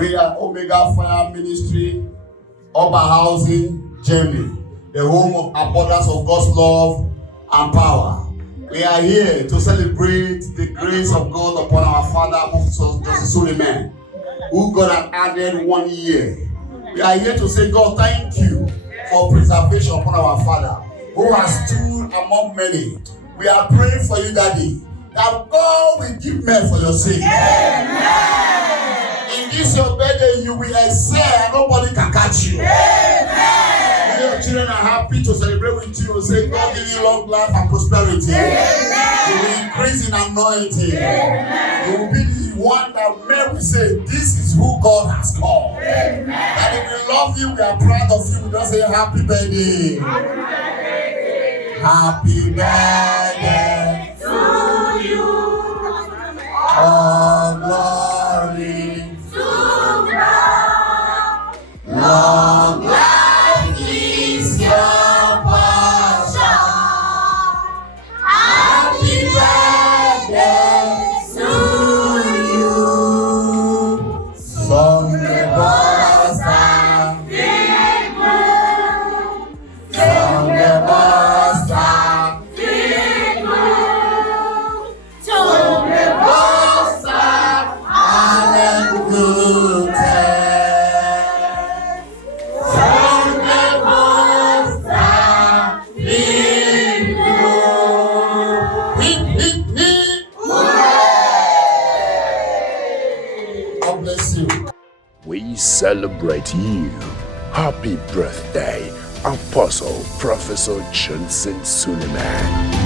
We are Omega Fire Ministry, Oberhausen, Germany, the home of abundance of God's love and power. We are here to celebrate the grace of God upon our father, Prof. Suleman, who God has added 1 year. We are here to say, God, thank you for preservation upon our father, who has stood among many. We are praying for you, Daddy, that God will give men for your sake. Amen. In this your birthday, you will excel and nobody can catch you. Amen. Your children are happy to celebrate with you. Say, God give you long life and prosperity. Amen. You will increase in anointing. Amen. You will be the one that men will say, this is who God has called. Amen. And if we love you, we are proud of you. We don't say happy birthday. Happy birthday to you. All glory to God. Long life is your portion. Happy birthday to you. From the boss and big blue. From the boss and big blue. To the boss and good test. From the boss and big blue. Hip, hip, hip. Hooray! God bless you. We celebrate you. Happy birthday, Apostle Professor Johnson Suleman.